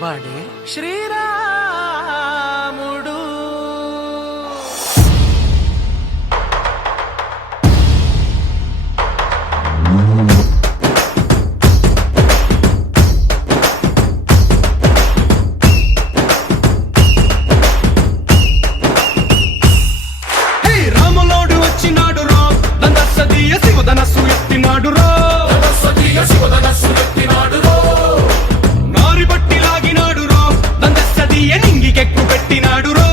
వాడే శ్రీరాముడు. రాములోడు వచ్చినాడు రో, దందస్సదీయ శివధనస్సు ఎత్తినాడు రో, నారి బట్టి లాగినాడు రో, దందస్సదీయ నింగికెక్కు పెట్టినాడు రో,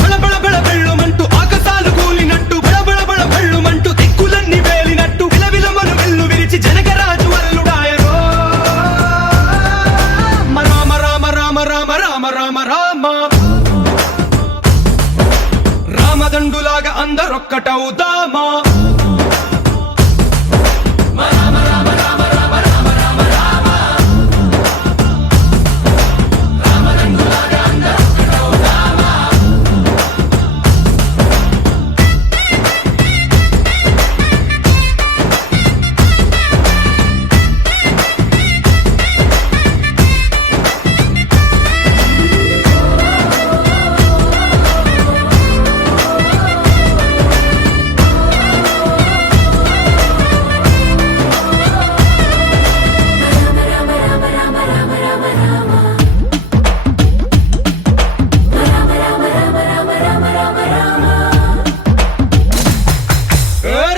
బళబళ బళ బెళ్ళుమంటూ ఆకాశాలు కూలినట్టు, బళబళ బళ బెళ్ళుమంటూ దిక్కులన్నీ వేలినట్టు, విలవిలమను వెల్లు విరిచి జనకరాజు వరలుడాయరో. రామ రామ రామ రామ రామ రామ రామ రామదండులాగా అందరొక్కటవుదామా.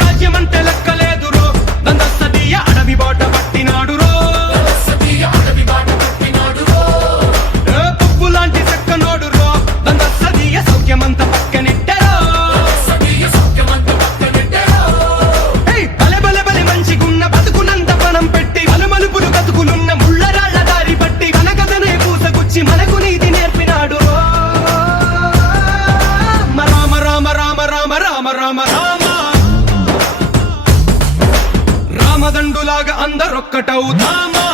రాజ్యమంటే లెక్కలేదురో, దందస్సదీయ అడవి బాట పట్టినాడు రో, పువ్వు లాంటి చక్కనోడు రో, దందస్సదీయ సౌఖ్యమంత పక్కనెట్టరో. బలె బలె బలె మంచిగున్న బతుకునంత పణం పెట్టి, మలుమలుపులు బతుకులున్న ముళ్ళరాళ్ల దారి పట్టి, కనకదనే పూసగుచ్చి మనకు నీతి నేర్పినాడు రో. రామ రామ రామ రామ రామ రామ రామ రామదండులాగా అందరొక్కటవుదామా.